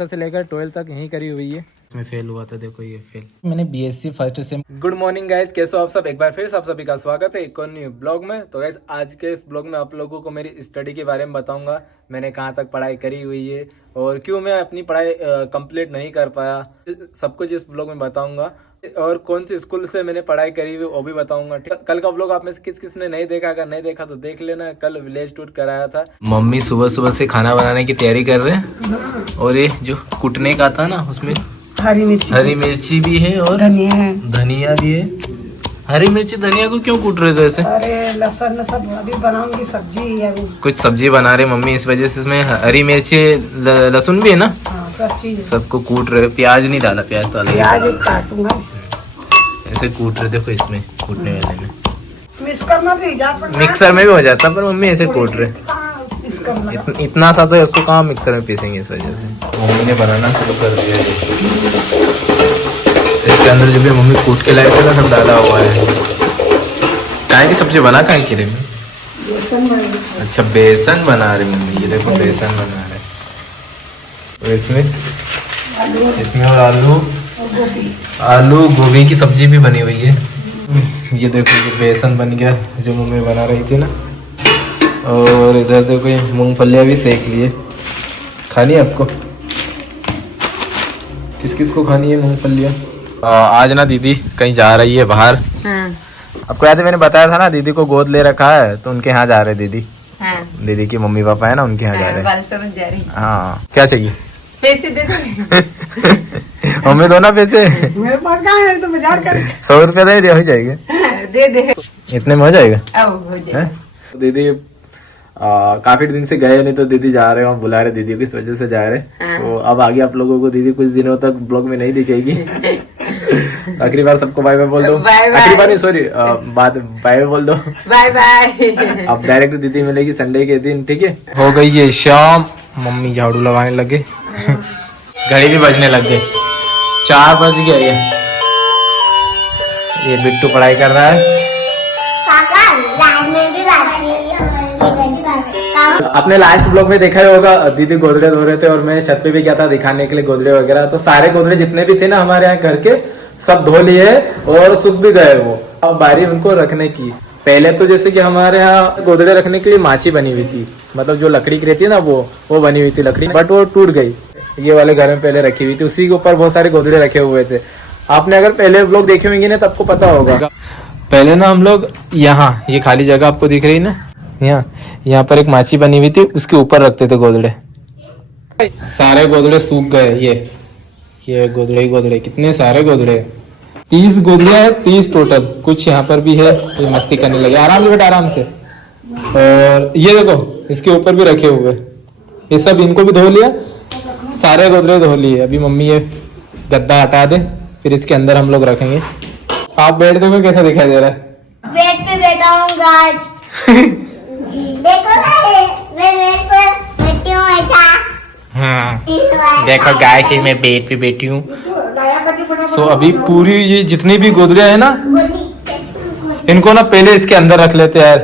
से लेकर 12 तक यहीं करी हुई है। इसमें फेल हुआ था, देखो ये फेल। मैंने BSc first sem. Good morning guys, कैसे हो आप सब। एक बार फिर आप सभी का स्वागत है एक और न्यू ब्लॉग में। तो गाइज आज के इस ब्लॉग में आप लोगों को मेरी स्टडी के बारे में बताऊंगा, मैंने कहाँ तक पढ़ाई करी हुई है और क्यों मैं अपनी पढ़ाई कंप्लीट नहीं कर पाया, सब कुछ इस ब्लॉग में बताऊंगा। और कौन सी स्कूल से मैंने पढ़ाई करी हुई वो भी बताऊंगा। कल का ब्लॉग आप में से किस किस ने नहीं देखा, अगर नहीं देखा तो देख लेना। कल विलेज टूर कराया था। मम्मी सुबह सुबह से खाना बनाने की तैयारी कर रहे हैं और ये जो कुटने का था ना उसमें हरी मिर्ची भी है और धनिया भी है। हरी मिर्ची धनिया को क्यों कूट रहे थे ऐसे? अरे लहसुन सब अभी बनाऊंगी सब्जी है वो। कुछ सब्जी बना रहे मम्मी, इस वजह से इसमें हरी मिर्ची लहसुन भी है ना। हाँ, सब चीज सबको कूट रहे। प्याज नहीं डाला, प्याज तो अलग प्याज काटूंगा। ऐसे कूट रहे, देखो इसमें कूटने वाले में मिक्सर में भी हो जाता, पर मम्मी ऐसे कूट रहे। इतना सा तो उसको कहाँ मिक्सर में पीसेंगे, इस वजह से मम्मी ने बनाना शुरू कर दिया है। इसके अंदर जो भी मम्मी कूट के लाए थे ना सब डाला हुआ है। काय की सब्जी बना काय की रे में? अच्छा बेसन बना रही मम्मी, ये देखो बेसन बना रहे। और इसमें और आलू गोभी की सब्जी भी बनी हुई है। ये देखो ये बेसन बन गया जो मम्मी बना रही थी ना। और इधर देखो ये मूंगफलियाँ भी सेक लिए। खानी है आपको? किस किस को खानी है मूंगफलियाँ? आज ना दीदी कहीं जा रही है बाहर। आपको याद है मैंने बताया था ना, दीदी को गोद ले रखा है तो उनके यहाँ जा रहे दीदी। दीदी के मम्मी पापा है ना, उनके यहाँ जा रहे हैं। हाँ, क्या चाहिए? पैसे दे दे। मम्मी दो ना पैसे। मेरे पास कहाँ है तो बाजार कर। 100 रुपया दे दिया, हो जाएगा। दे दे, इतने में हो जाएगा। हो जाएगा। दीदी काफी दिन से गए नहीं तो दीदी जा रहे हो, बुला रहे दीदी को, इस वजह से जा रहे। तो अब आगे आप लोगों को दीदी कुछ दिनों तक ब्लॉग में नहीं दिखेगी। आखिरी बार सबको बाय बाय बोल दो। आखिरी बार नहीं, सॉरी, बाय बाय बोल दो। Bye bye. अब डायरेक्ट दीदी मिलेगी संडे के दिन, ठीक है। हो गई ये शाम, मम्मी झाड़ू लगाने लगे। घड़ी भी बजने लग गए, 4 बज गए। ये बिट्टू पढ़ाई कर रहा है। आपने लास्ट ब्लॉग में देखा ही होगा, दीदी गोदड़े धो रहे थे और मैं छत पे भी गया था दिखाने के लिए गोदड़े वगैरह। तो सारे गोदड़े जितने भी थे ना हमारे यहाँ घर के, सब धो लिए और सूख भी गए वो। अब बारी उनको रखने की। पहले तो जैसे कि हमारे यहाँ गोदड़े रखने के लिए माची बनी हुई थी, मतलब जो लकड़ी की रहती है ना वो बनी हुई थी लकड़ी, बट वो टूट गई। ये वाले घर में पहले रखी हुई थी, उसी के ऊपर बहुत सारे गोदड़े रखे हुए थे। आपने अगर पहले ब्लॉग देखे होंगे ना तो आपको पता होगा। पहले ना हम लोग यहाँ, ये खाली जगह आपको दिख रही ना, यहाँ पर एक माची बनी हुई थी, उसके ऊपर रखते थे गोदड़े। सारे गोदड़े सूख गए। ये गोदड़े कितने सारे गोदड़े, 30 गोदड़ियां है, 30 टोटल। कुछ यहाँ पर भी है, ये मस्ती करने लगे। आराम से बेटा, आराम से। और ये देखो इसके ऊपर भी रखे हुए, ये सब इनको भी धो लिया, सारे गोदड़े धो लिए। अभी मम्मी ये गद्दा हटा दे, फिर इसके अंदर हम लोग रखेंगे। आप बेड देखो कैसा दिखाई दे रहा है। बेड पे बैठा हूँ गाइस। देखो मैं बेड पे बैठी हूँ ऐसा। हाँ देखो गाइस, मैं बेड पे बैठी हूँ। सो अभी पूरी ये जितनी भी गोदड़ियां है ना, इनको ना पहले इसके अंदर रख लेते हैं यार।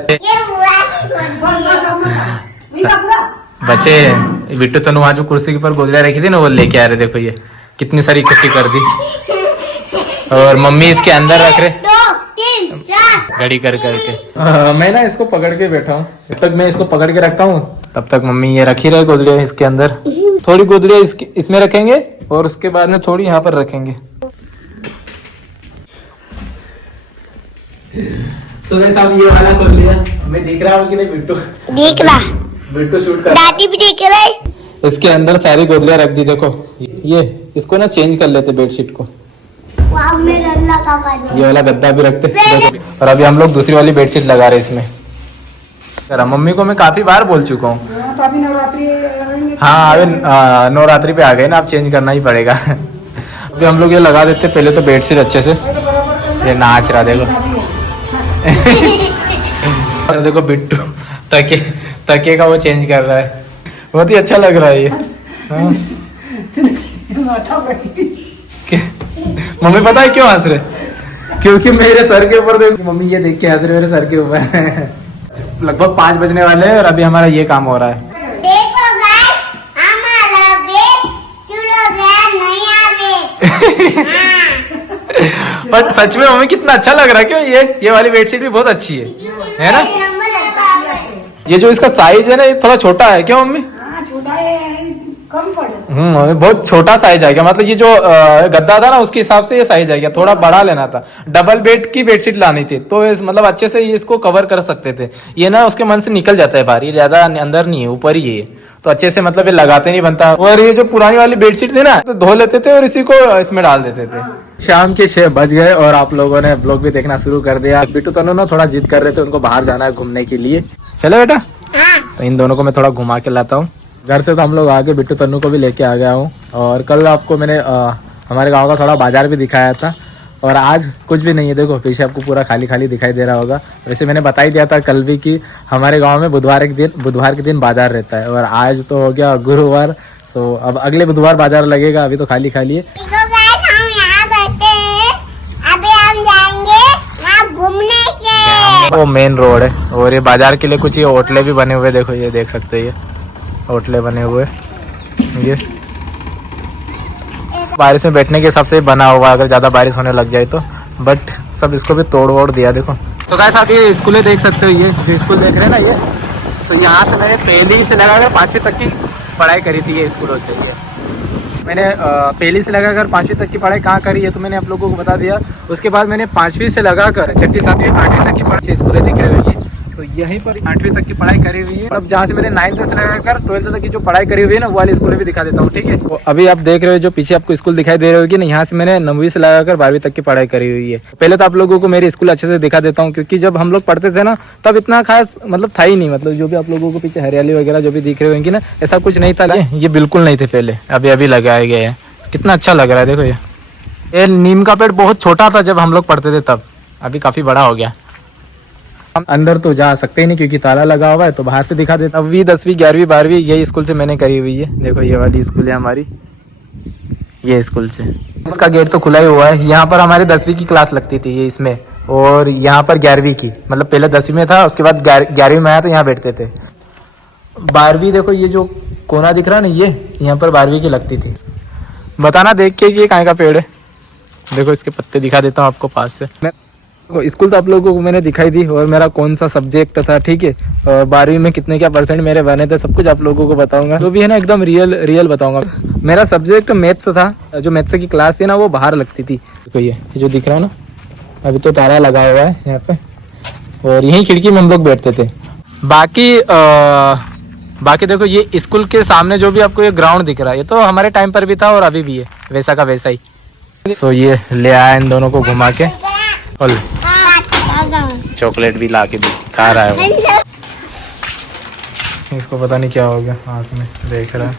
बच्चे बिट्टू तो वहाँ जो कुर्सी के ऊपर गोदड़ियां रखी थी ना, वो लेके आ रहे। देखो ये कितनी सारी इकट्ठी कर दी और मम्मी इसके अंदर रख रहे 2 3 4 घड़ी कर करके। मैं ना इसको पकड़ के बैठा हूँ, जब तक मैं इसको पकड़ के रखता हूँ तब तक मम्मी ये रखी रहे गोदड़ियाँ इसके अंदर। थोड़ी गोदड़ियाँ इसमें रखेंगे और उसके बाद में थोड़ी यहाँ पर रखेंगे। सो गाइस अब ये वाला खोल लिया। मैं दिख रहा हूँ कि नहीं बिट्टू? देख रहा, बिट्टू शूट कर, दादी भी देख रहे। इसके अंदर सारी गोदड़ियाँ रख दी। देखो ये इसको ना चेंज कर लेते बेडशीट को। ये वाला गद्दा भी रखते। और अभी हम लोग दूसरी वाली बेडशीट लगा रहे इसमें। मम्मी को मैं काफी बार बोल चुका हूँ। हाँ अभी नवरात्रि पे आ गए ना, अब चेंज करना ही पड़ेगा। अभी हम लोग ये लगा देते पहले तो बेडशीट अच्छे से। ये नाच रहा देखो। और देखो बिट्टू तकिए का वो चेंज कर रहा है, बहुत ही अच्छा लग रहा है ये। हाँ। मम्मी पता है क्यों हंस रहे? क्योंकि मेरे सर के ऊपर देख, मम्मी ये देख के हंस रहे मेरे सर के ऊपर। लगभग 5 बजने वाले हैं और अभी हमारा ये काम हो रहा है। देखो गाइस, हमारा बेड बट सच में मम्मी कितना अच्छा लग रहा है, क्यों ये वाली बेडशीट भी बहुत अच्छी है ना? ये जो इसका साइज है ना, ये थोड़ा छोटा है, क्यों मम्मी? हाँ छोटा है, कम पड़े। बहुत छोटा साइज आ गया, मतलब ये जो गद्दा था ना उसके हिसाब से ये साइज आ गया, थोड़ा बड़ा लेना था। डबल बेड की बेडशीट लानी थी तो मतलब अच्छे से ये इसको कवर कर सकते थे। ये ना उसके मन से निकल जाता है बाहर, ये ज्यादा अंदर नहीं है, ऊपर ही है, तो अच्छे से मतलब ये लगाते नहीं बनता। और ये जो पुरानी वाली बेडशीट थी ना, तो धो लेते थे और इसी को इसमें डाल देते थे। शाम के 6 बज गए और आप लोगों ने ब्लॉग भी देखना शुरू कर दिया। बिट्टू तनु ना थोड़ा जिद कर रहे थे, उनको बाहर जाना है घूमने के लिए। चले बेटा, तो इन दोनों को मैं थोड़ा घुमा के लाता हूँ। घर से तो हम लोग आगे बिट्टू तन्नू को भी लेके आ गया हूँ। और कल आपको मैंने हमारे गांव का थोड़ा बाजार भी दिखाया था, और आज कुछ भी नहीं है। देखो पीछे आपको पूरा खाली खाली दिखाई दे रहा होगा। वैसे मैंने बता ही दिया था कल भी कि हमारे गांव में बुधवार के दिन बाजार रहता है, और आज तो हो गया गुरुवार, तो अब अगले बुधवार बाजार लगेगा। अभी तो खाली खाली है। हम यहाँ बैठे हैं, अभी हम जाएंगे वहाँ घूमने के। वो मेन रोड है, और ये बाजार के लिए कुछ ये होटलें भी बने हुए, देखो ये देख सकते हैं, ये होटलें बने हुए। ये बारिश में बैठने के हिसाब से बना हुआ, अगर ज़्यादा बारिश होने लग जाए तो, बट सब इसको भी तोड़ वोड़ दिया। देखो तो गाइस आप ये स्कूलें देख सकते हो, ये जो स्कूल देख रहे हैं ना, ये तो यहाँ से मैंने पहली से लगाकर 5वीं तक की पढ़ाई करी थी। ये स्कूलों से ये मैंने पहली से लगाकर 5वीं तक की पढ़ाई कहाँ करी है तो मैंने आप लोगों को बता दिया। उसके बाद मैंने 5वीं से लगाकर 6वीं 7वीं 8वीं तक की पढ़ाई स्कूलें दिख रही हुई है, तो यहीं पर 8वीं तक की पढ़ाई करी हुई है। अब जहाँ से मैंने 9th से लगाकर 12th तक की जो पढ़ाई करी हुई है ना, वो वाली स्कूल भी दिखा देता हूँ, ठीक है। तो अभी आप देख रहे हो जो पीछे आपको स्कूल दिखाई दे रही होगी ना, यहाँ से मैंने 9वीं से लगाकर 12वीं तक की पढ़ाई करी हुई है। पहले तो आप लोगों को मेरी स्कूल अच्छे से दिखा देता हूँ, क्योंकि जब हम लोग पढ़ते थे ना तब इतना खास मतलब था ही नहीं। मतलब जो भी आप लोगों को पीछे हरियाली वगैरह जो भी दिख रहे होंगी ना, ऐसा कुछ नहीं था, ये बिल्कुल नहीं थे पहले, अभी लगाए गए हैं। कितना अच्छा लग रहा है, देखो ये नीम का पेड़ बहुत छोटा था जब हम लोग पढ़ते थे तब, अभी काफी बड़ा हो गया। हम अंदर तो जा सकते ही नहीं क्योंकि ताला लगा हुआ है, तो बाहर से दिखा देता हूँ। 9वीं 10वीं 11वीं 12वीं यही स्कूल से मैंने करी हुई है। देखो ये वाली स्कूल है हमारी, ये स्कूल से। इसका गेट तो खुला ही हुआ है। यहाँ पर हमारी 10वीं की क्लास लगती थी ये इसमें, और यहाँ पर 11वीं की, मतलब पहले 10वीं में था, उसके बाद 11वीं में आया तो यहाँ बैठते थे। 12वीं देखो ये जो कोना दिख रहा है ना, ये यहाँ पर 12वीं की लगती थी। बताना देख के कि ये कहाँ का पेड़ है। देखो इसके पत्ते दिखा देता हूँ आपको पास से। स्कूल तो आप लोगों को मैंने दिखाई दी, और मेरा कौन सा सब्जेक्ट था, ठीक है, और 12वीं में कितने क्या परसेंट मेरे बने थे, सब कुछ आप लोगों को बताऊंगा। जो भी है ना एकदम रियल बताऊंगा। मेरा सब्जेक्ट मैथ्स था, जो मैथ्स की क्लास थी ना वो बाहर लगती थी। देखो ये जो दिख रहा है ना, अभी तो ताला लगा हुआ है यहाँ पे, और यही खिड़की में हम लोग बैठते थे। बाकी देखो ये स्कूल के सामने जो भी आपको ये ग्राउंड दिख रहा है, ये तो हमारे टाइम पर भी था और अभी भी है, वैसा का वैसा ही। सो ये ले आया इन दोनों को घुमा के, और चॉकलेट भी ला के खा रहा है वो। इसको पता नहीं क्या हो गया, हाथ में देख रहा है,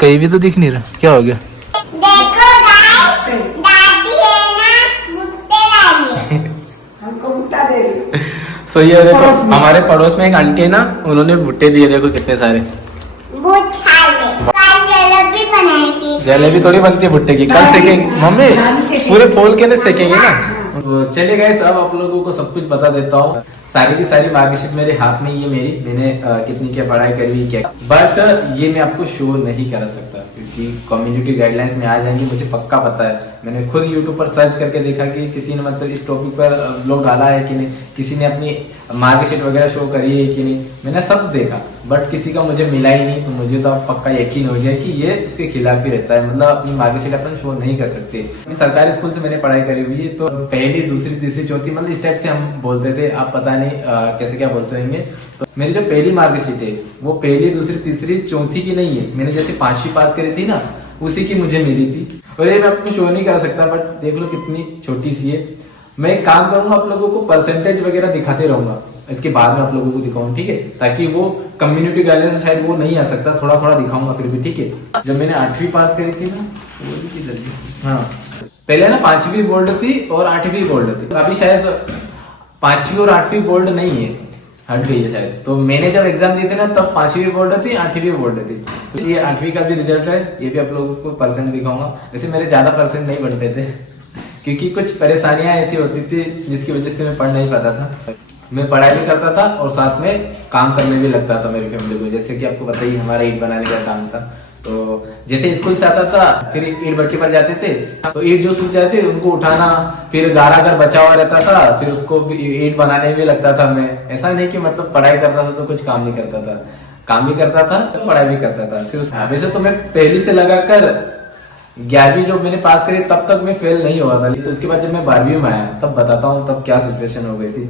कहीं भी तो दिख नहीं रहा, क्या हो गया। देखो दादी है ना, भुट्टे लाई है। हमको भुट्टा दे रही। सो ये देखो हमारे पड़ोस में एक आंटी है ना, उन्होंने भुट्टे दिए, देखो कितने सारे। बहुत सारे। कल जलेबी बनाई थी। जलेबी थोड़ी बनती है भुट्टे की, कल सेकेंगे मम्मी, पूरे पोल के अंदर सेकेंगे ना। तो चलिए गाइस, अब आप लोगों को सब कुछ बता देता हूँ। सारी की सारी मार्कशीट मेरे हाथ में, ये मैंने कितनी क्या पढ़ाई करी हुई क्या, बट ये मैं आपको शो नहीं कर सकता क्योंकि कम्युनिटी गाइडलाइंस में आ जाएंगे, मुझे पक्का पता है। मैंने खुद यूट्यूब पर सर्च करके देखा कि किसी ने मतलब इस टॉपिक पर ब्लॉग डाला है कि नहीं, किसी ने अपनी मार्कशीट वगैरह शो करी है कि नहीं, मैंने सब देखा, बट किसी का मुझे मिला ही नहीं। तो मुझे तो अब पक्का यकीन हो जाए कि ये उसके खिलाफ ही रहता है, मतलब अपनी मार्कशीट अपन शो नहीं कर सकते। सरकारी स्कूल से मैंने पढ़ाई करी हुई है, तो पहली दूसरी तीसरी चौथी मतलब इस टाइप से हम बोलते थे, आप पता नहीं कैसे क्या बोलते होंगे। तो मेरी जो पहली मार्कशीट है वो पहली दूसरी तीसरी चौथी की नहीं है, मैंने जैसे 5वीं पास करी थी ना उसी की मुझे मिली थी। और ये मैं आपको शो नहीं कर सकता, बट देख लो कितनी छोटी सी है। मैं एक काम करूंगा, आप लोगों को परसेंटेज वगैरह दिखाते रहूंगा, इसके बाद में आप लोगों को दिखाऊं, ठीक है, ताकि वो कम्युनिटी गाइडलाइंस में शायद वो नहीं आ सकता, थोड़ा थोड़ा दिखाऊंगा फिर भी, ठीक है। जब मैंने 8वीं पास करी थी ना, हाँ पहले ना 5वीं बोर्ड थी और 8वीं बोर्ड थी, अभी शायद 5वीं और 8वीं बोर्ड नहीं है, हट गई है शायद। तो मैंने जब एग्जाम दी थी ना तब 5वीं बोर्ड थी, 8वीं बोर्ड थी। तो ये 8वीं का भी रिजल्ट है, ये भी आप लोगों को परसेंट दिखाऊंगा। वैसे मेरे ज्यादा परसेंट नहीं बनते थे क्योंकि कुछ परेशानियां ऐसी होती थी जिसकी वजह से मैं पढ़ नहीं पाता था। मैं पढ़ाई भी करता था और साथ में काम करने भी लगता था मेरी फैमिली को, जैसे कि आपको पता ही हमारा ईट बनाने का काम था। तो जैसे स्कूल से आता था फिर ईंट भट्टी पर जाते थे, तो ईंट जो सूख जाती उनको उठाना, फिर गारा अगर बचा हुआ रहता था फिर उसको ईंट बनाने भी लगता था मैं। ऐसा नहीं कि मतलब पढ़ाई करता था तो कुछ काम नहीं करता था, काम भी करता था तो पढ़ाई भी करता था। फिर वैसे तो मैं पहली से लगाकर 11वीं जो मैंने पास करी तब तक मैं फेल नहीं हुआ था। तो उसके बाद जब मैं 12वीं में आया तब बताता हूँ तब क्या सिचुएशन हो गई थी।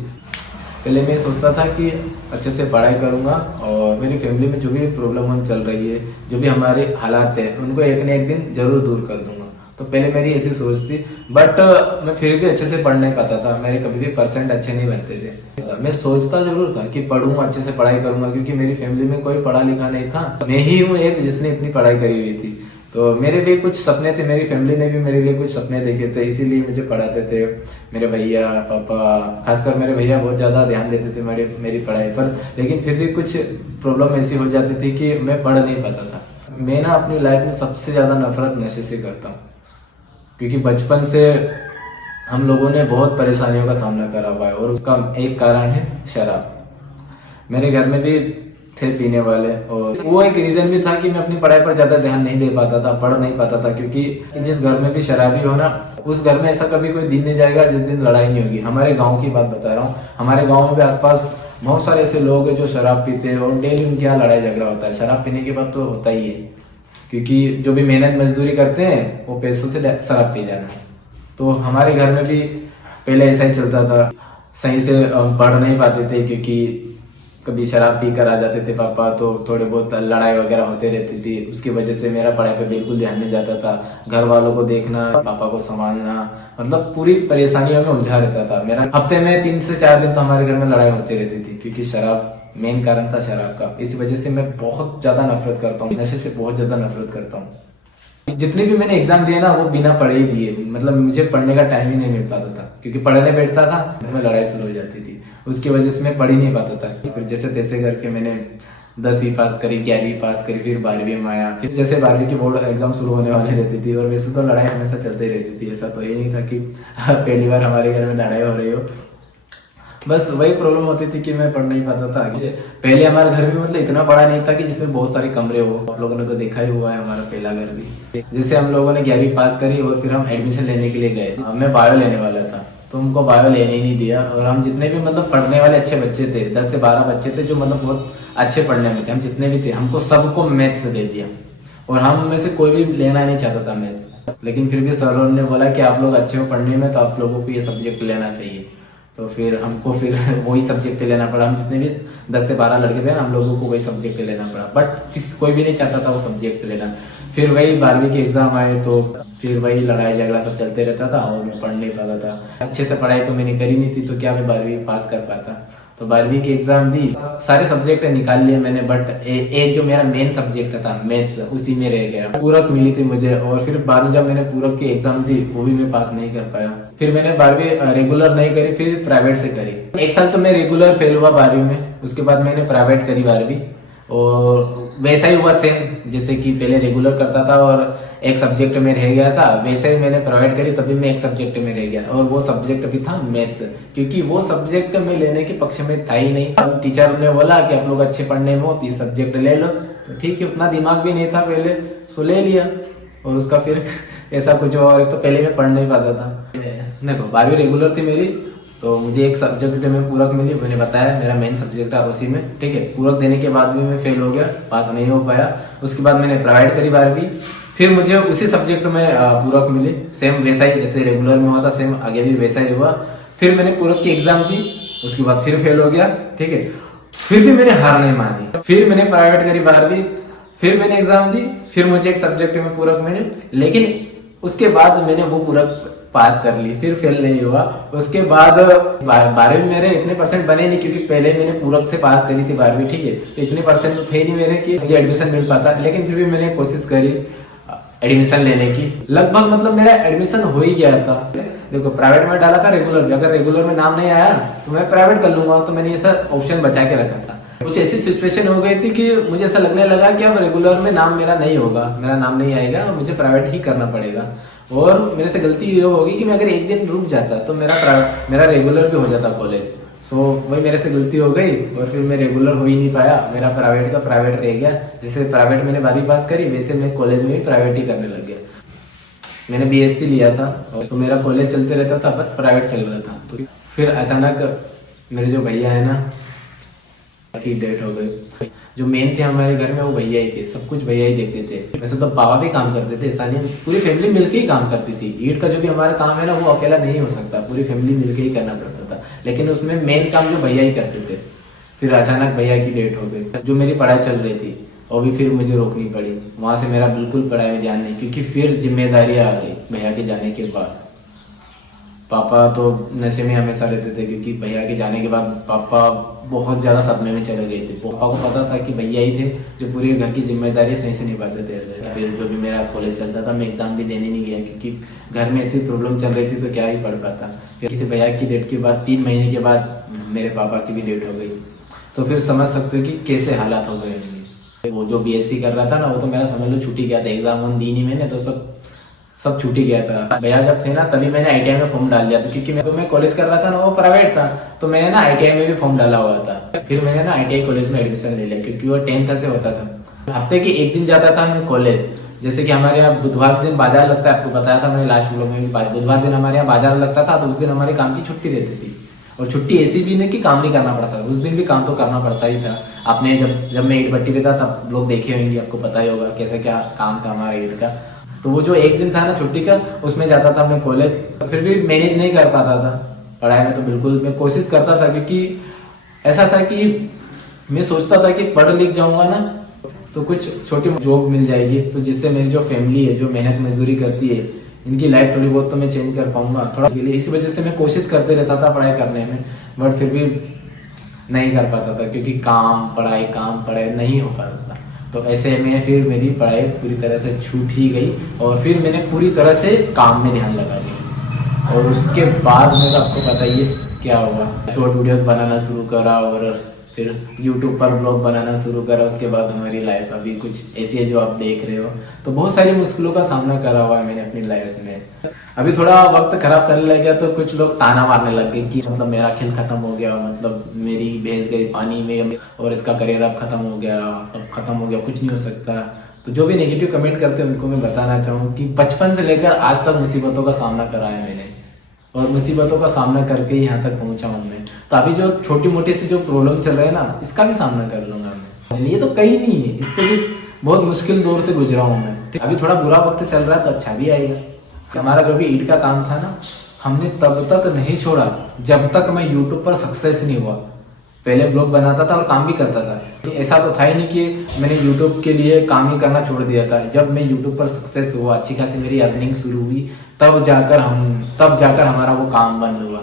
पहले मैं सोचता था कि अच्छे से पढ़ाई करूंगा और मेरी फैमिली में जो भी प्रॉब्लम चल रही है, जो भी हमारे हालात है, उनको एक न एक दिन जरूर दूर कर दूंगा। तो पहले मेरी ऐसी सोच थी, बट मैं फिर भी अच्छे से पढ़ नहीं पाता था, मेरे कभी भी परसेंट अच्छे नहीं बनते थे। मैं सोचता जरूर था कि पढ़ूंगा, अच्छे से पढ़ाई करूंगा, क्योंकि मेरी फैमिली में कोई पढ़ा लिखा नहीं था, मैं ही हूँ एक जिसने इतनी पढ़ाई करी हुई थी। तो मेरे भी कुछ सपने थे, मेरी फैमिली ने भी मेरे लिए कुछ सपने देखे थे, इसीलिए मुझे पढ़ाते थे। मेरे भैया पापा, खासकर मेरे भैया बहुत ज़्यादा ध्यान देते थे मेरी पढ़ाई पर, लेकिन फिर भी कुछ प्रॉब्लम ऐसी हो जाती थी कि मैं पढ़ नहीं पाता था। मैं ना अपनी लाइफ में सबसे ज़्यादा नफरत नशे से करता हूँ, क्योंकि बचपन से हम लोगों ने बहुत परेशानियों का सामना करा हुआ है और उसका एक कारण है शराब। मेरे घर में भी थे पीने वाले और वो एक रीजन भी था कि मैं अपनी पढ़ाई पर ज्यादा ध्यान नहीं दे पाता था, पढ़ नहीं पाता था, क्योंकि जिस घर में भी शराबी हो ना, उस घर में ऐसा कभी कोई दिन नहीं जाएगा जिस दिन लड़ाई नहीं होगी। हमारे गांव की बात बता रहा हूँ, हमारे गांव में भी आसपास बहुत सारे ऐसे लोग हैं जो शराब पीते हैं और डेली उनके यहाँ लड़ाई झगड़ा होता है। शराब पीने के बाद तो होता ही है, क्योंकि जो भी मेहनत मजदूरी करते हैं वो पैसों से शराब पी जाना। तो हमारे घर में भी पहले ऐसा ही चलता था, सही से पढ़ नहीं पाते थे क्योंकि कभी शराब पी कर आ जाते थे पापा, तो थोड़े बहुत लड़ाई वगैरह होते रहती थी। उसकी वजह से मेरा पढ़ाई पे बिल्कुल ध्यान नहीं जाता था, घर वालों को देखना, पापा को संभालना, मतलब पूरी परेशानियों में उलझा रहता था। मेरा हफ्ते में 3 से 4 दिन तो हमारे घर में लड़ाई होती रहती थी, क्योंकि शराब मेन कारण था शराब का। इस वजह से मैं बहुत ज्यादा नफरत करता हूँ, नशे से बहुत ज्यादा नफरत करता हूँ। जितने भी मैंने एग्जाम दिए ना वो बिना पढ़े ही दिए, मतलब मुझे पढ़ने का टाइम ही नहीं मिल पाता था, क्योंकि पढ़ने बैठता था मैं लड़ाई शुरू हो जाती थी, उसकी वजह से मैं पढ़ ही नहीं पाता था। फिर जैसे तैसे करके मैंने 10वीं पास करी, 11वीं पास करी, फिर 12वीं में आया। फिर जैसे 12वीं की बोर्ड एग्जाम शुरू होने वाली रहती थी, और वैसे तो लड़ाई हमेशा चलती रहती थी, ऐसा तो ये नहीं था कि पहली बार हमारे घर में लड़ाई हो रही हो। बस वही प्रॉब्लम होती थी कि मैं पढ़ नहीं पाता था। पहले हमारे घर भी मतलब इतना बड़ा नहीं था कि जिसमें बहुत सारे कमरे हो, आप लोगों ने तो देखा ही हुआ है हमारा पहला घर भी। जैसे हम लोगों ने 11वीं पास करी और फिर हम एडमिशन लेने के लिए गए, मैं बायो लेने वाला था, तो उनको बायो लेने ही नहीं दिया। और हम जितने भी मतलब पढ़ने वाले अच्छे बच्चे थे, 10 से 12 बच्चे थे जो मतलब बहुत अच्छे पढ़ने में थे, हम जितने भी थे, हमको सबको मैथ्स दे दिया, और हम में से कोई भी लेना नहीं चाहता था मैथ्स। लेकिन फिर भी सर ने बोला कि आप लोग अच्छे हो पढ़ने में, तो आप लोगों को ये सब्जेक्ट लेना चाहिए। तो फिर हमको फिर वही सब्जेक्ट लेना पड़ा। हम जितने भी 10 से 12 लड़के थे ना, हम लोगों को वही सब्जेक्ट लेना पड़ा, बट कोई भी नहीं चाहता था वो सब्जेक्ट लेना। फिर वही 12वीं के एग्जाम आए तो फिर वही लड़ाई झगड़ा सब चलते रहता था और मैं पढ़ नहीं पाता था। अच्छे से पढ़ाई तो मैंने करी नहीं थी, तो क्या मैं 12वीं पास कर पाता। तो 12वीं की एग्जाम दी, सारे सब्जेक्ट निकाल लिए मैंने, बट एक जो मेरा मेन सब्जेक्ट था मैथ्स, उसी में रह गया। पूरक मिली थी मुझे, और फिर 12वीं जब मैंने पूरक की एग्जाम दी वो भी मैं पास नहीं कर पाया। फिर मैंने 12वीं रेगुलर नहीं करी, फिर प्राइवेट से करी। 1 साल तो मैं रेगुलर फेल हुआ 12वीं में, उसके बाद मैंने प्राइवेट करी 12वीं, और वैसा ही हुआ सेम जैसे कि पहले रेगुलर करता था और एक सब्जेक्ट में रह गया था, वैसे ही मैंने प्राइवेट करी, तभी मैं एक सब्जेक्ट में रह गया, और वो सब्जेक्ट भी था मैथ्स, क्योंकि वो सब्जेक्ट में लेने के पक्ष में था ही नहीं। अब टीचर ने बोला कि आप लोग अच्छे पढ़ने में हो तो ये सब्जेक्ट ले लो, तो ठीक है, उतना दिमाग भी नहीं था पहले, सो ले लिया। और उसका फिर ऐसा कुछ हुआ, और तो पहले मैं पढ़ नहीं पाता था। देखो 12वीं रेगुलर थी मेरी, तो मुझे एक सब्जेक्ट में पूरक मिली, मैंने बताया मेरा मेन सब्जेक्ट था उसी में, ठीक है। पूरक देने के बाद भी मैं फेल हो गया, पास नहीं हो पाया। उसके बाद मैंने प्राइवेट करी 12वीं, फिर मुझे उसी सब्जेक्ट में पूरक मिली, सेम वैसा ही जैसे रेगुलर में हुआ था, सेम आगे भी वैसा ही हुआ। फिर मैंने पूरक की एग्जाम दी, उसके बाद फिर फेल हो गया, ठीक है। फिर भी मैंने हार नहीं मानी, फिर मैंने प्राइवेट करी 12वीं, फिर मैंने एग्जाम दी, फिर मुझे एक सब्जेक्ट में पूरक मिली, लेकिन उसके बाद मैंने वो पूरक पास कर ली, फिर फेल नहीं हुआ। उसके बाद 12वीं मेरे इतने परसेंट बने नहीं, क्योंकि पहले मैंने पूरक से पास करी थी 12वीं, ठीक है, तो इतने परसेंट तो थे नहीं मेरे कि मुझे एडमिशन मिल पाता, लेकिन फिर भी मैंने कोशिश करी एडमिशन लेने की। लगभग मतलब मेरा एडमिशन हो ही गया था। देखो प्राइवेट में डाला था रेगुलर में, अगर रेगुलर में नाम नहीं आया तो मैं प्राइवेट कर लूंगा, तो मैंने ऐसा ऑप्शन बचा के रखा था। कुछ ऐसी सिचुएशन हो गई थी कि मुझे ऐसा लगने लगा कि अब रेगुलर में नाम मेरा नहीं होगा, मेरा नाम नहीं आएगा, मुझे प्राइवेट ही करना पड़ेगा। और मेरे से गलती ये होगी कि मैं अगर एक दिन रुक जाता तो मेरा रेगुलर भी हो जाता कॉलेज, सो वही मेरे से गलती हो गई और फिर मैं रेगुलर हो ही नहीं पाया, मेरा प्राइवेट का प्राइवेट रह गया। जैसे प्राइवेट मैंने 12वीं पास करी वैसे मैं कॉलेज में भी प्राइवेट ही करने लग गया। मैंने बीएससी लिया था तो मेरा कॉलेज चलते रहता था बट प्राइवेट चल रहा था। तो फिर अचानक मेरे जो भैया है ना की डेथ हो गई। जो मेन थे हमारे घर में वो भैया ही थे, सब कुछ भैया ही देखते थे। वैसे तो पापा भी काम करते थे, ऐसा नहीं, पूरी फैमिली मिलके ही काम करती थी। ईंट का जो भी हमारा काम है ना वो अकेला नहीं हो सकता, पूरी फैमिली मिलके ही करना पड़ता था। लेकिन उसमें मेन काम जो भैया ही करते थे। फिर अचानक भैया की डेथ हो गई। जो मेरी पढ़ाई चल रही थी वो भी फिर मुझे रोकनी पड़ी। वहाँ से मेरा बिल्कुल पढ़ाई में ध्यान नहीं, क्योंकि फिर जिम्मेदारियाँ आ गई भैया के जाने के बाद। पापा तो नशे में हमेशा रहते थे, क्योंकि भैया के जाने के बाद पापा बहुत ज़्यादा सदमे में चले गए थे। पापा को पता था कि भैया ही थे जो पूरे घर की जिम्मेदारी सही से निभाते थे। फिर जो भी मेरा कॉलेज चलता था मैं एग्ज़ाम भी देने नहीं गया, क्योंकि घर में ऐसी प्रॉब्लम चल रही थी तो क्या ही पढ़ पाता। फिर किसी भैया की डेट के बाद 3 महीने के बाद मेरे पापा की भी डेट हो गई। तो फिर समझ सकते हो कि कैसे हालात हो गए मेरे। वो जो बीएससी कर रहा था ना वो तो मेरा समझ लो छूट ही गया था। एग्जाम दी नहीं मैंने तो सब छूट ही गया था। भैया जब थे ना तभी मैंने आईटीआई में फॉर्म डाल दिया था, क्योंकि मैं कॉलेज कर रहा था ना वो प्राइवेट था, तो मैंने ना आईटीआई में भी फॉर्म डाला हुआ था। फिर मैंने ना आईटीआई कॉलेज में एडमिशन ले लिया, क्योंकि वो 10th से होता था। हफ्ते के एक दिन जाता था मैं कॉलेज। जैसे कि हमारे यहाँ बुधवार के दिन बाजार लगता है, आपको बताया था मैंने लास्ट व्लॉग में भी। बुधवार दिन हमारे यहाँ बाजार लगता था, तो उस दिन हमारे काम की छुट्टी रहती थी। और छुट्टी ऐसी भी नहीं कि काम नहीं करना पड़ता, उस दिन भी काम तो करना पड़ता ही था। आपने जब मैं ईंट भट्टी पे था तब लोग देखे होंगे, आपको पता ही होगा कैसा क्या काम था हमारा ईंट का। तो वो जो एक दिन था ना छुट्टी का, उसमें जाता था मैं कॉलेज। फिर भी मैनेज नहीं कर पाता था पढ़ाई में, तो बिल्कुल मैं कोशिश करता था, क्योंकि ऐसा था कि मैं सोचता था कि पढ़ लिख जाऊंगा ना तो कुछ छोटी जॉब मिल जाएगी, तो जिससे मेरी जो फैमिली है जो मेहनत मजदूरी करती है इनकी लाइफ थोड़ी बहुत तो मैं चेंज कर पाऊंगा थोड़ा के लिए। इसी वजह से मैं कोशिश करते रहता था पढ़ाई करने में, बट फिर भी नहीं कर पाता था, क्योंकि काम पढ़ाई नहीं हो पाता था। तो ऐसे में फिर मेरी पढ़ाई पूरी तरह से छूट ही गई और फिर मैंने पूरी तरह से काम में ध्यान लगा दिया। और उसके बाद मेरा आपको पता ही है क्या हुआ, शॉर्ट वीडियोस बनाना शुरू करा और फिर यूट्यूब पर ब्लॉग बनाना शुरू करा। उसके बाद हमारी लाइफ अभी कुछ ऐसी है जो आप देख रहे हो। तो बहुत सारी मुश्किलों का सामना करा हुआ है मैंने अपनी लाइफ में। अभी थोड़ा वक्त खराब चलने लग गया तो कुछ लोग ताना मारने लग गए कि मतलब मेरा खेल खत्म हो गया, मतलब मेरी भैंस गई पानी में और इसका करियर अब खत्म हो गया, कुछ नहीं हो सकता। तो जो भी नेगेटिव कमेंट करते हैं उनको मैं बताना चाहूँ कि बचपन से लेकर आज तक मुसीबतों का सामना करा है मैंने, और मुसीबतों का सामना करके ही यहाँ तक पहुंचा हूँ मैं। तो अभी जो छोटी मोटी सी जो प्रॉब्लम चल रहा है ना इसका भी सामना कर लूंगा मैं। ये तो कहीं नहीं है, इससे भी बहुत मुश्किल दौर से गुजरा हूँ मैं। अभी थोड़ा बुरा वक्त चल रहा है तो अच्छा भी आएगा। हमारा जो भी ईंट का काम था ना हमने तब तक नहीं छोड़ा जब तक मैं यूट्यूब पर सक्सेस नहीं हुआ। पहले ब्लॉग बनाता था और काम भी करता था, ऐसा तो था ही नहीं कि मैंने यूट्यूब के लिए काम ही करना छोड़ दिया था। जब मैं यूट्यूब पर सक्सेस हुआ, अच्छी खासी मेरी अर्निंग शुरू हुई, तब जाकर हमारा वो काम बंद हुआ।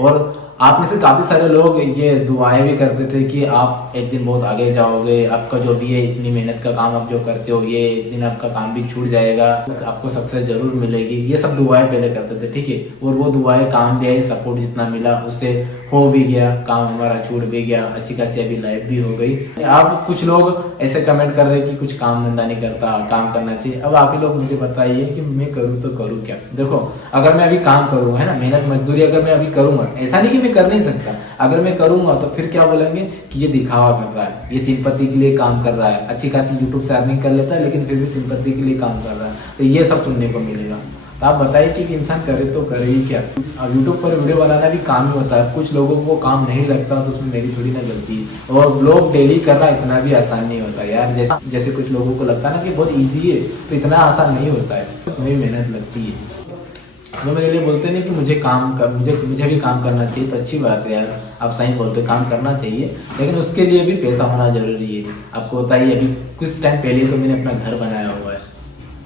और आप में से काफ़ी सारे लोग ये दुआएं भी करते थे कि आप एक दिन बहुत आगे जाओगे, आपका जो भी है इतनी मेहनत का काम आप जो करते हो ये एक दिन आपका काम भी छूट जाएगा, आपको सक्सेस जरूर मिलेगी। ये सब दुआएं पहले करते थे, ठीक है। और वो दुआएं काम भी आई, सपोर्ट जितना मिला उससे हो भी गया, काम हमारा छूट भी गया, अच्छी खासी अभी लाइफ भी हो गई। अब कुछ लोग ऐसे कमेंट कर रहे हैं कि कुछ काम धंधा नहीं करता, काम करना चाहिए। अब आप ही लोग मुझे बताइए कि मैं करूँ तो करूँ क्या। देखो अगर मैं अभी काम करूँगा है ना, मेहनत मजदूरी अगर मैं अभी करूँगा, ऐसा नहीं कि मैं कर नहीं सकता, अगर मैं करूँगा तो फिर क्या बोलेंगे कि ये दिखावा कर रहा है, ये सिंपत्ति के लिए काम कर रहा है। अच्छी खासी यूट्यूब से अर्निंग कर लेता है लेकिन फिर भी सिंपत्ति के लिए काम कर रहा है, तो ये सब सुनने को मिलेगा। तो आप बताइए कि इंसान करे तो करे ही क्या। अब यूट्यूब पर वीडियो बनाना भी काम ही होता है, कुछ लोगों को काम नहीं लगता तो उसमें मेरी थोड़ी ना गलती है। और ब्लॉग डेली करना इतना भी आसान नहीं होता यार, जैसे कुछ लोगों को लगता है ना कि बहुत ईजी है, तो इतना आसान नहीं होता है, उसमें मेहनत लगती है। वो मेरे लिए बोलते नहीं कि मुझे भी काम करना चाहिए, तो अच्छी बात है यार, आप सही बोलते, काम करना चाहिए, लेकिन उसके लिए भी पैसा होना जरूरी है। आपको बताइए अभी कुछ टाइम पहले तो मैंने अपना घर बनाया हुआ है,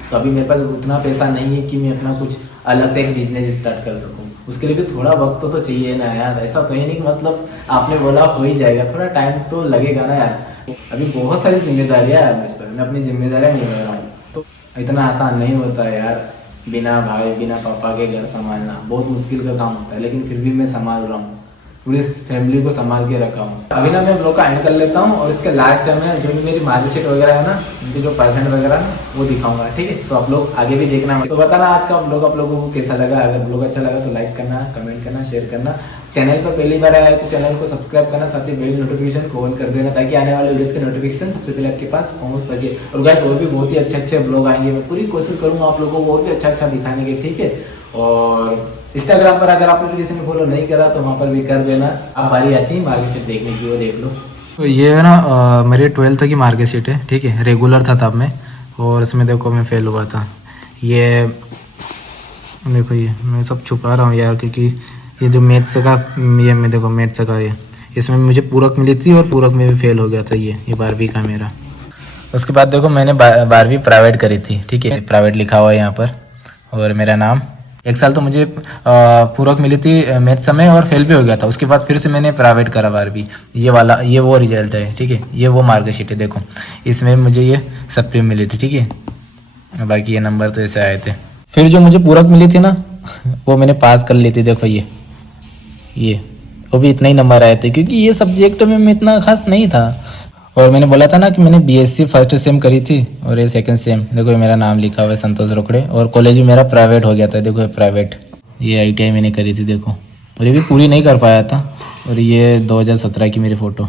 तो अभी मेरे पास उतना पैसा नहीं है कि मैं अपना कुछ अलग से एक बिजनेस स्टार्ट कर सकूं। उसके लिए भी थोड़ा वक्त तो चाहिए ना यार। ऐसा तो है नहीं कि मतलब आपने बोला हो ही जाएगा, थोड़ा टाइम तो लगेगा ना यार। अभी बहुत सारी जिम्मेदारियां है मुझ पर, मैं अपनी जिम्मेदारियां नहीं ले रहा हूँ, तो इतना आसान नहीं होता है यार। बिना भाई बिना पापा के घर संभालना बहुत मुश्किल का काम होता है, लेकिन फिर भी मैं संभाल रहा हूँ, पूरी फैमिली को संभाल के रखा हूँ। अभी ना मैं ब्लॉग का एंड कर लेता हूँ और इसके लास्ट में जो भी मेरी मार्कशीट वगैरह है ना, उनकी जो परसेंट वगैरह है वो दिखाऊंगा, ठीक है। तो आप लोग आगे भी देखना। तो बताना आज का ब्लॉग आप लोगों को कैसा लगा। अगर ब्लॉग अच्छा लगा तो लाइक करना, कमेंट करना, शेयर करना। चैनल पर पहली बार आया है तो चैनल को सब्सक्राइब करना, साथ ही बेल नोटिफिकेशन को ऑन कर देना ताकि आने वाले वीडियोस के नोटिफिकेशन सबसे पहले आपके पास पहुंच सके। और गाइस और भी बहुत ही अच्छे ब्लॉग आएंगे, मैं पूरी कोशिश करूंगा आप लोगों को और भी अच्छा दिखाने की, ठीक है। और इंस्टाग्राम पर अगर आपने किसी ने फॉलो नहीं करा तो वहाँ पर भी कर देना। आप बारी आती है मार्कशीट देखने की, वो देख लो। तो ये है ना मेरी 12th की मार्कशीट है, ठीक है। रेगुलर था तब मैं, और इसमें देखो मैं फेल हुआ था। ये देखो, ये मैं सब छुपा रहा हूँ यार, क्योंकि ये जो मैथ्स का, ये मैं देखो मैथ्स का, ये इसमें मुझे पूरक मिली थी और पूरक में भी फेल हो गया था। ये 12वीं का मेरा। उसके बाद देखो मैंने 12वीं प्राइवेट करी थी, ठीक है। प्राइवेट लिखा हुआ है यहाँ पर, और मेरा नाम। एक साल तो मुझे पूरक मिली थी मैथ्स में और फेल भी हो गया था। उसके बाद फिर से मैंने प्राइवेट करा 12वीं। ये वाला, ये वो रिजल्ट है, ठीक है। ये वो मार्कशीट है, देखो इसमें मुझे ये सप्ली मिली थी, ठीक है। बाकी ये नंबर तो ऐसे आए थे। फिर जो मुझे पूरक मिली थी ना, वो मैंने पास कर ली थी। देखो ये वो भी इतना ही नंबर आए थे, क्योंकि ये सब्जेक्ट में मैं इतना खास नहीं था। और मैंने बोला था ना कि मैंने बीएससी फर्स्ट सेम करी थी और ये सेकंड सेम। देखो ये मेरा नाम लिखा हुआ है संतोष रोकड़े, और कॉलेज में मेरा प्राइवेट हो गया था। देखो प्राइवेट, ये आईटीआई मैंने करी थी, देखो। और ये भी पूरी नहीं कर पाया था। और ये 2017 की मेरी फ़ोटो।